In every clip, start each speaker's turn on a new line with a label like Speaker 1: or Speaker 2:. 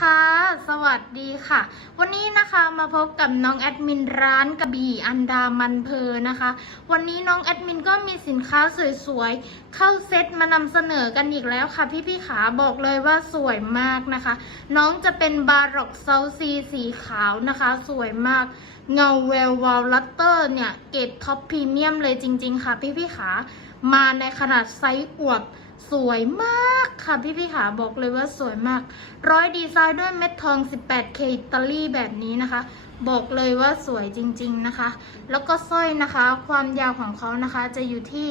Speaker 1: ค่ะ สวัสดีค่ะ วันนี้นะคะมาพบกับน้องแอดมินร้านกระบี่อันดามันเพอนะคะ วันนี้น้องแอดมินก็มีสินค้าสวยๆ เข้าเซตมานำเสนอกันอีกแล้วค่ะ พี่ๆขาบอกเลยว่าสวยมากนะคะ น้องจะเป็นบาร็อกเซาซีสีขาวนะคะ สวยมาก เงาแวววาวลัตเตอร์เนี่ย เกรดท็อปพรีเมียมเลยจริง ๆ ค่ะ พี่ๆขา มาในขนาดไซส์อวบสวยมากค่ะพี่พี่ขาบอกเลยว่าสวยมาก ร้อยดีไซน์ด้วยเม็ดทอง 18K อิตาลีแบบนี้นะคะ บอกเลยว่าสวยจริงๆนะคะ แล้วก็สร้อยนะคะ ความยาวของเขานะคะจะอยู่ที่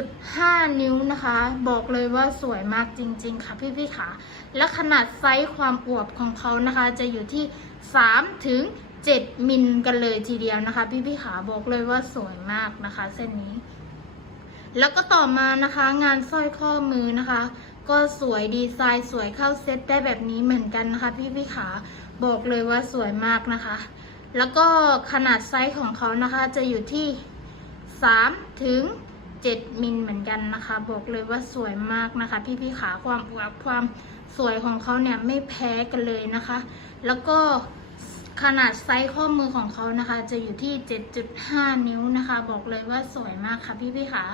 Speaker 1: 17.5 นิ้วนะคะ บอกเลยว่าสวยมากจริง ๆ ค่ะพี่พี่ขาและขนาดไซส์ความอวบของเขานะคะ จะอยู่ที่3ถึง7มิลกันเลยทีเดียวนะคะ พี่พี่ขาบอกเลยว่าสวยมากนะคะ เส้นนี้ แล้วก็ต่อมานะคะงานสร้อยข้อมือนะคะ ก็สวยดีไซน์สวยเข้าเซ็ตได้แบบนี้เหมือนกันนะคะ พี่พี่ขาบอกเลยว่าสวยมากนะคะ แล้วก็ขนาดไซส์ของเขานะคะจะอยู่ที่ 3 ถึง 7 มิลเหมือนกันนะคะ บอกเลยว่าสวยมากนะคะ พี่พี่ขาความอวบความสวยของเขาเนี่ยไม่แพ้กันเลยนะคะ แล้วก็ ขนาดไซส์ข้อมือของเขานะคะ จะอยู่ที่ 7.5 นิ้วนะคะ บอกเลยว่าสวยมากค่ะพี่พี่ขา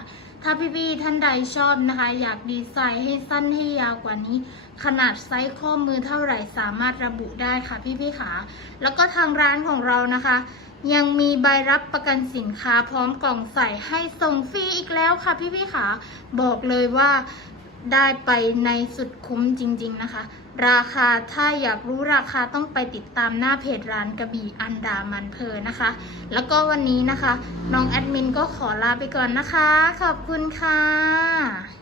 Speaker 1: ถ้าพี่ๆท่านใดชอบนะคะ อยากดีไซน์ให้สั้นให้ยาวกว่านี้ ขนาดไซส์ข้อมือเท่าไหร่สามารถระบุได้ค่ะพี่ๆขาแล้วก็ทางร้านของเรานะคะ ยังมีใบรับประกันสินค้าพร้อมกล่องใส่ให้ส่งฟรีอีกแล้วค่ะพี่ๆขาบอกเลยว่า ได้ไปในสุดคุ้มจริง ๆนะคะ ราคาถ้าอยากรู้ราคาต้องไปติดตามหน้าเพจร้านกระบี่อันดามันเพอนะคะ แล้วก็วันนี้นะคะ น้องแอดมินก็ขอลาไปก่อนนะคะ ขอบคุณค่ะ